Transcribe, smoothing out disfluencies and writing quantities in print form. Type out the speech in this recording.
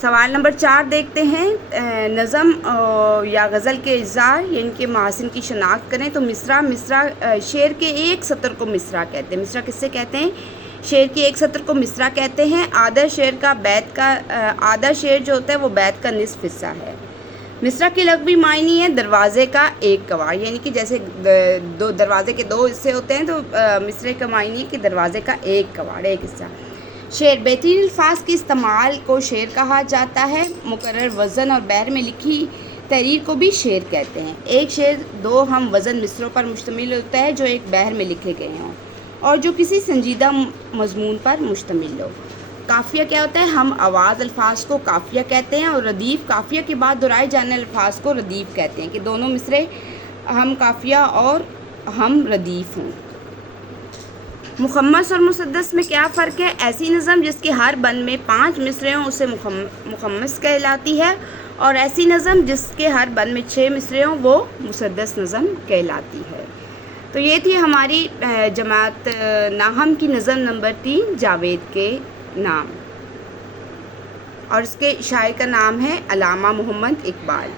سوال نمبر 4 دیکھتے ہیں، نظم یا غزل کے اجزاء یا ان کے محاسن کی شناخت کریں۔ تو مصرع شعر کے ایک سطر کو مصرع کہتے ہیں۔ مصرع کس سے کہتے ہیں؟ شعر کے ایک سطر کو مصرع کہتے ہیں۔ آدھا شعر جو ہوتا ہے وہ بیت کا نصف حصہ ہے۔ مصرع کے لغوی معنی ہے دروازے کا ایک کواڑ، یعنی کہ جیسے دو دروازے کے 2 حصے ہوتے ہیں، تو مصرع کا معنی ہے کہ دروازے کا ایک کواڑ، ایک حصہ۔ شعر بہترین الفاظ کے استعمال کو شعر کہا جاتا ہے۔ مقرر وزن اور بحر میں لکھی تحریر کو بھی شعر کہتے ہیں۔ ایک شعر 2 ہم وزن مصرعوں پر مشتمل ہوتا ہے جو ایک بحر میں لکھے گئے ہوں اور جو کسی سنجیدہ مضمون پر مشتمل ہو۔ قافیہ کیا ہوتا ہے؟ ہم آواز الفاظ کو قافیہ کہتے ہیں، اور ردیف قافیہ کے بعد دہرائے جانے والے الفاظ کو ردیف کہتے ہیں، کہ دونوں مصرعے ہم قافیہ اور ہم ردیف ہوں۔ مخمس اور مسدس میں کیا فرق ہے؟ ایسی نظم جس کے ہر بند میں 5 مصرعے ہوں اسے مخمس کہلاتی ہے، اور ایسی نظم جس کے ہر بند میں 6 مصرعے ہوں وہ مسدس نظم کہلاتی ہے۔ تو یہ تھی ہماری جماعت ناہم کی نظم نمبر 3 جاوید کے نام، اور اس کے شاعر کا نام ہے علامہ محمد اقبال۔